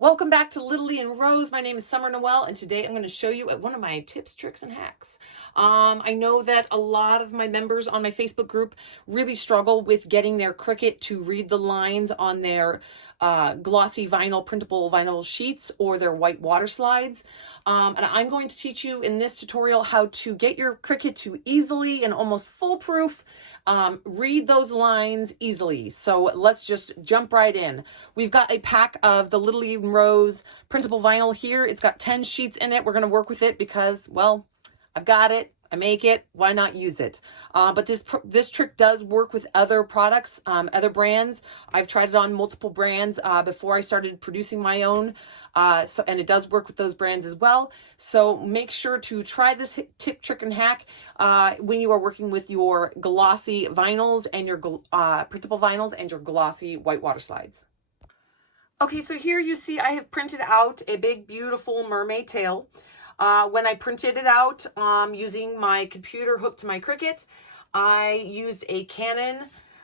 Welcome back to LittleLee and Rose. My name is Summer Noel, and today I'm going to show you one of my tips, tricks, and hacks. I know that a lot of my members on my Facebook group really struggle with getting their Cricut to read the lines on their glossy vinyl, printable vinyl sheets or their white water slides. And I'm going to teach you in this tutorial how to get your Cricut to easily and almost foolproof read those lines easily. So let's just jump right in. We've got a pack of the LittleLee and Rose printable vinyl here. It's got 10 sheets in it. We're going to work with it because, well, I've got it. I make it. Why not use it? But this trick does work with other products, other brands. I've tried it on multiple brands before I started producing my own. And it does work with those brands as well. So make sure to try this tip, trick, and hack when you are working with your glossy vinyls and your printable vinyls and your glossy white water slides. Okay, so here you see I have printed out a big, beautiful mermaid tail. When I printed it out using my computer hooked to my Cricut, I used a Canon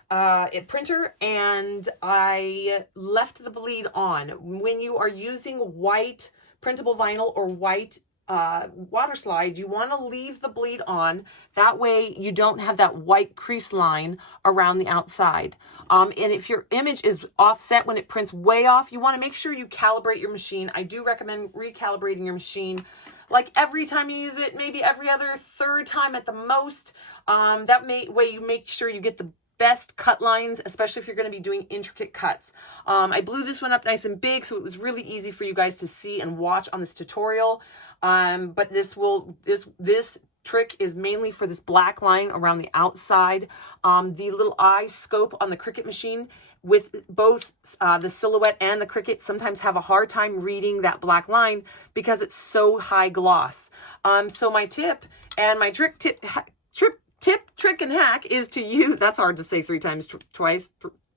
printer and I left the bleed on. When you are using white printable vinyl or white water slide, you want to leave the bleed on. That way you don't have that white crease line around the outside. And if your image is offset when it prints way off, you want to make sure you calibrate your machine. I do recommend recalibrating your machine like every time you use it, maybe every other third time at the most. Way you make sure you get the best cut lines, especially if you're going to be doing intricate cuts. I blew this one up nice and big, so it was really easy for you guys to see and watch on this tutorial. But this trick is mainly for this black line around the outside. The little eye scope on the Cricut machine with both the Silhouette and the Cricut sometimes have a hard time reading that black line because it's so high gloss. So my tip and my trick, trick, and hack is to use, that's hard to say three times,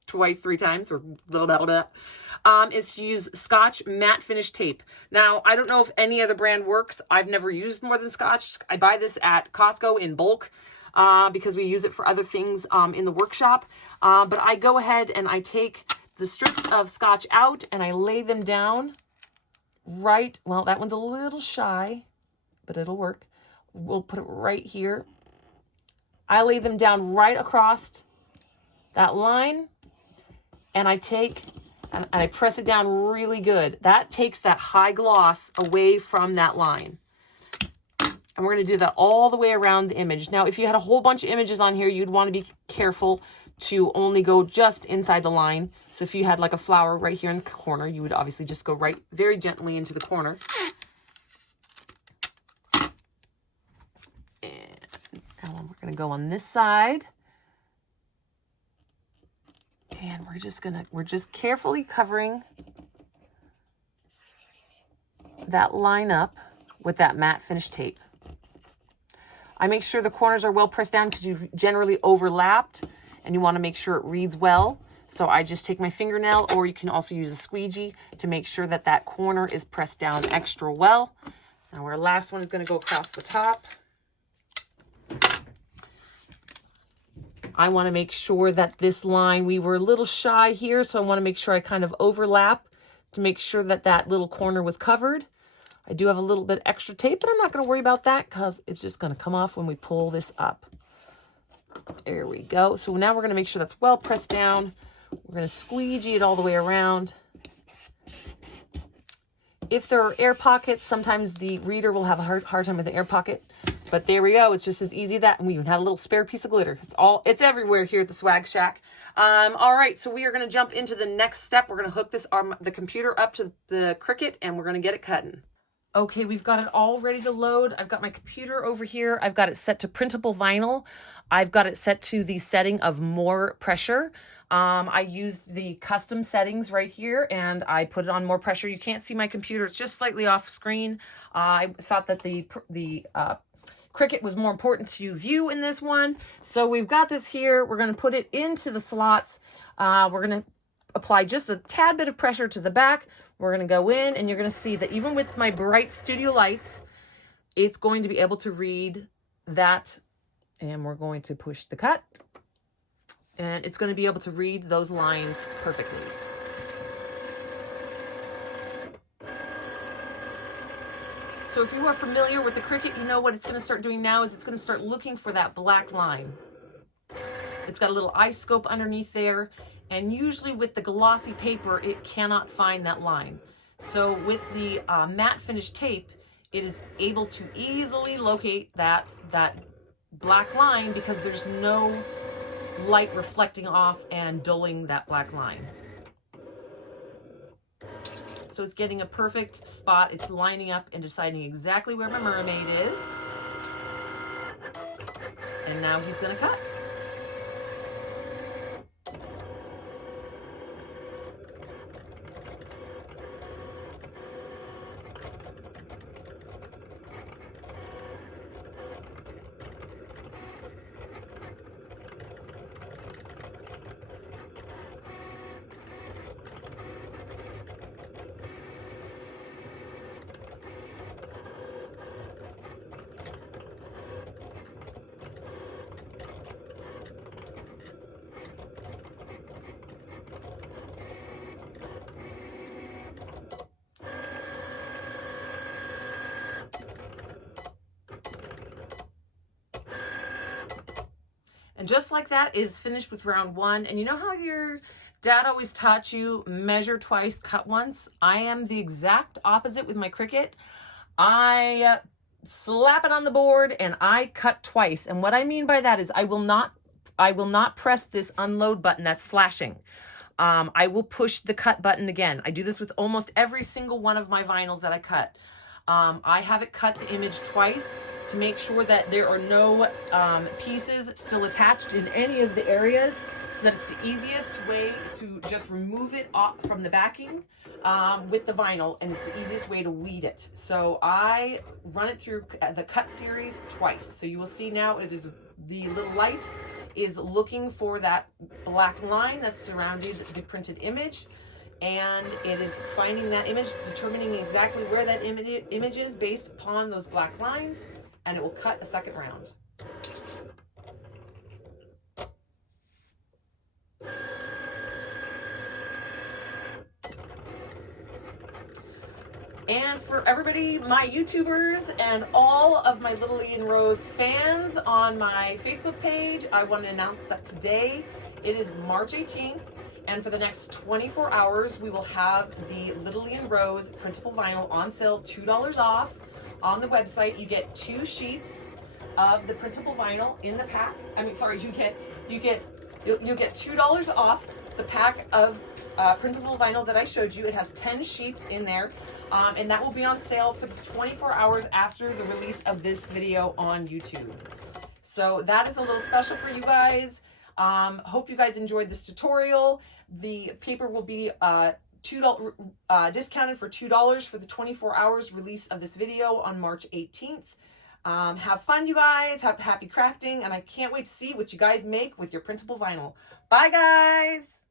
three times, or blah, blah, blah, is to use Scotch matte finish tape. Now, I don't know if any other brand works. I've never used more than Scotch. I buy this at Costco in bulk because we use it for other things in the workshop. But I go ahead and I take the strips of Scotch out and I lay them down right, well, that one's a little shy, but it'll work. We'll put it right here. I lay them down right across that line, and I take and I press it down really good. That takes that high gloss away from that line. And we're going to do that all the way around the image. Now, if you had a whole bunch of images on here, you'd want to be careful to only go just inside the line. So if you had like a flower right here in the corner, you would obviously just go right very gently into the corner. And we're going to go on this side. And we're just carefully covering that line up with that matte finish tape. I make sure the corners are well pressed down because you've generally overlapped and you want to make sure it reads well. So I just take my fingernail, or you can also use a squeegee to make sure that that corner is pressed down extra well. Now our last one is going to go across the top. I want to make sure that this line, we were a little shy here, so I want to make sure I kind of overlap to make sure that that little corner was covered. I do have a little bit extra tape, but I'm not going to worry about that because it's just going to come off when we pull this up. There we go. So now we're going to make sure that's well pressed down. We're going to squeegee it all the way around. If there are air pockets, sometimes the reader will have a hard time with the air pocket. But there we go. It's just as easy as that. And we even had a little spare piece of glitter. It's everywhere here at the Swag Shack. All right, so we are going to jump into the next step. We're going to hook the computer up to the Cricut, and we're going to get it cutting. Okay, we've got it all ready to load. I've got my computer over here. I've got it set to printable vinyl. I've got it set to the setting of more pressure. I used the custom settings right here and I put it on more pressure. You can't see my computer. It's just slightly off screen. I thought that the Cricut was more important to view in this one. So we've got this here. We're going to put it into the slots. We're going to apply just a tad bit of pressure to the back. We're going to go in and you're going to see that even with my bright studio lights, it's going to be able to read that. And we're going to push the cut. And it's going to be able to read those lines perfectly. So if you are familiar with the Cricut, you know what it's going to start doing now is it's going to start looking for that black line. It's got a little eye scope underneath there, and usually with the glossy paper, it cannot find that line. So with the matte finish tape, it is able to easily locate that black line because there's no light reflecting off and dulling that black line. So it's getting a perfect spot. It's lining up and deciding exactly where my mermaid is. And now he's gonna cut. And just like that is finished with round one. And you know how your dad always taught you measure twice, cut once? I am the exact opposite with my Cricut. I slap it on the board and I cut twice. And what I mean by that is I will not press this unload button that's flashing. I will push the cut button again. I do this with almost every single one of my vinyls that I cut. I have it cut the image twice to make sure that there are no pieces still attached in any of the areas, so that it's the easiest way to just remove it off from the backing with the vinyl, and it's the easiest way to weed it. So I run it through the cut series twice. So you will see now it is the little light is looking for that black line that's surrounded the printed image, and it is finding that image, determining exactly where that image is based upon those black lines, and it will cut a second round. And for everybody, my YouTubers and all of my LittleLee and Rose fans on my Facebook page, I want to announce that today it is March 18th, and for the next 24 hours, we will have the LittleLee and Rose printable vinyl on sale, $2 off. On the website, you get 2 sheets of the printable vinyl in the pack. I mean, sorry, you'll get $2 off the pack of printable vinyl that I showed you. It has 10 sheets in there, and that will be on sale for the 24 hours after the release of this video on YouTube. So that is a little special for you guys. Hope you guys enjoyed this tutorial. The paper will be discounted for $2 for the 24 hours release of this video on March 18th. Have fun, you guys. Have happy crafting, and I can't wait to see what you guys make with your printable vinyl. Bye, guys.